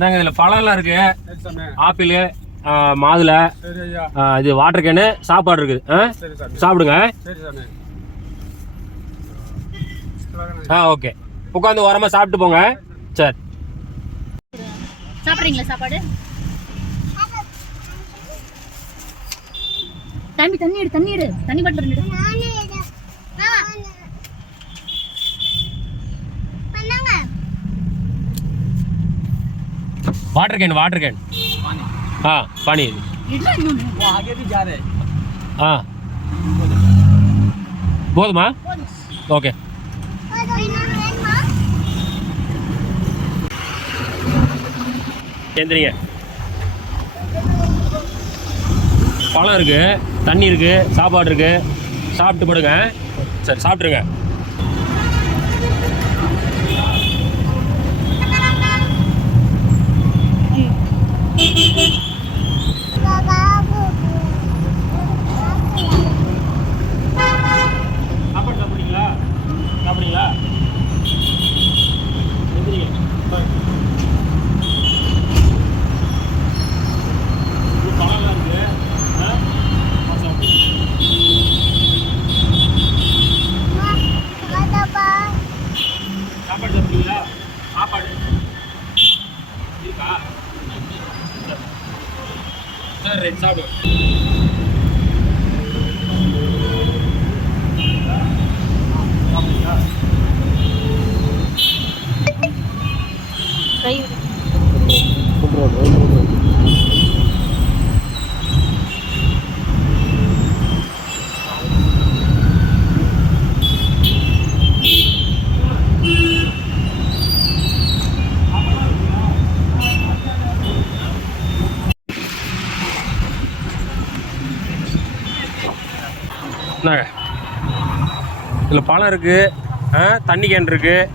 நாங்கள் இதில் பழம்லாம் இருக்கு. ஆப்பிள், மாதுளை, இது வாட்டர் கேனு, சாப்பாடு இருக்குது. சாப்பிடுங்க. ஓகே, உட்காந்து ஓரமாக சாப்பிட்டு போங்க. சரி, சாப்பிட்றீங்களா சாப்பாடு? தண்ணி எடு, தண்ணி பாட்டில் எடு. वाटर कैन हाँ पानी वो आगे भी जा रहे हैं. हाँ போதுமா? ஓகே. எந்திரிங்க. பழம் இருக்கு, தண்ணி இருக்கு, சாப்பாடு இருக்கு. சாப்பிட்டு படுங்க. சரி, சாப்பிட்டுருங்க. சாப்பாடு சாப்பிட்றீங்களா? சாப்பிட்றீங்களா? பழம்லாம் இருக்கு. சாப்பாடு சாப்பிட்றீங்களா? சாப்பாடு இருக்கா? சரி, ரைட், சாப்பிடு. இதில் பழம் இருக்குது, தண்ணி கேன் இருக்குது.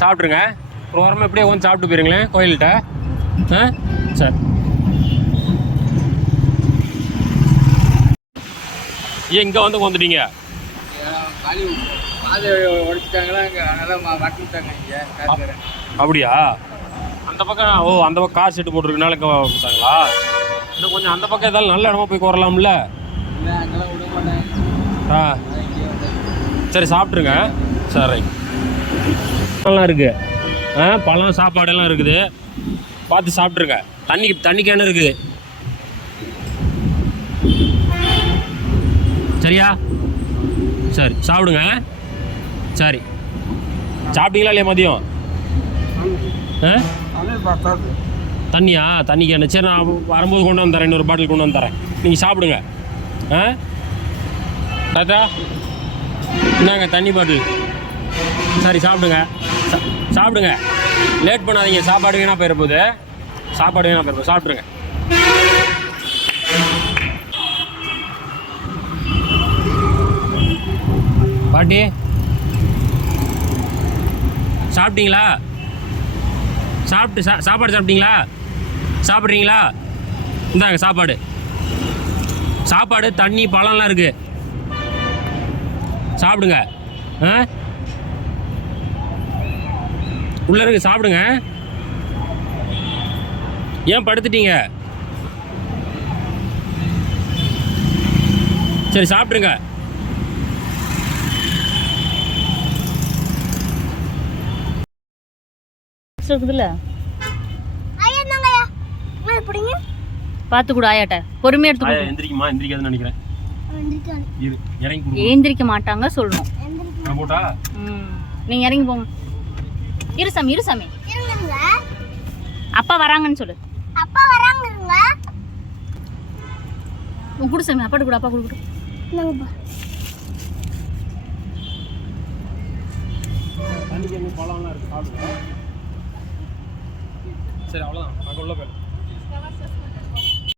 சாப்பிட்ருங்க. ஒரு வாரமாக எப்படியே வந்து சாப்பிட்டு போயிருங்களேன் கோயில்கிட்ட. சரி. ஏன் இங்கே வந்து வந்துட்டீங்க? அப்படியா? அந்த பக்கம் அந்த பக்கம் காசு செட்டு போட்டுருக்கனால இங்கே போட்டாங்களா? இன்னும் கொஞ்சம் அந்த பக்கம் ஏதாவது நல்ல இடமா போய் வரலாம்ல? சரி, சாப்பிட்ருங்க. சரி, பழம்லாம் இருக்குது. பழம் சாப்பாடெல்லாம் இருக்குது. பார்த்து சாப்பிட்ருங்க. தண்ணி கேனு இருக்குது. சரியா? சரி, சாப்பிடுங்க. சரி, சாப்பிட்டீங்களா இல்லையா மதியம்? தண்ணியா? தண்ணி கேனு. சரி, நான் வரும்போது கொண்டு வந்து தரேன். இன்னொரு பாட்டில் கொண்டு வந்து தரேன். நீங்கள் சாப்பிடுங்க. தாத்தா, இந்தாங்க தண்ணி பாட்டில். சரி, சாப்பிடுங்க. சாப்பிடுங்க. லேட் பண்ணாதீங்க. சாப்பாடு வீணாக போயிருப்போது. சாப்பிட்ருங்க. பாட்டி, சாப்பிட்டீங்களா? சாப்பாடு சாப்பிட்டீங்களா? சாப்பிட்றீங்களா? இந்தாங்க சாப்பாடு, தண்ணி, பழம்லாம் இருக்கு. சாப்பிடுங்க. உள்ள இருக்கு, சாப்பிடுங்க. ஏன் படுத்துட்டீங்க? சரி, சாப்பிடுங்க. இருக்குதுல்ல, பார்த்து கூட ஆயாட்ட பொறுமையா எடுத்து. எந்திரிக்குமா? எந்திரிக்காதுன்னு நினைக்கிறேன். ஏந்திரிக்க மாட்டாங்க சொல்லணும். நீங்க இறங்கி போங்க. இரு சாமி. அப்பா வராங்கன்னு சொல்லு. குடு சாமி. அப்பாட்டு கூட. அப்பா குடு. சரி, அவ்வளோதான். அங்கே உள்ள போயிடும்.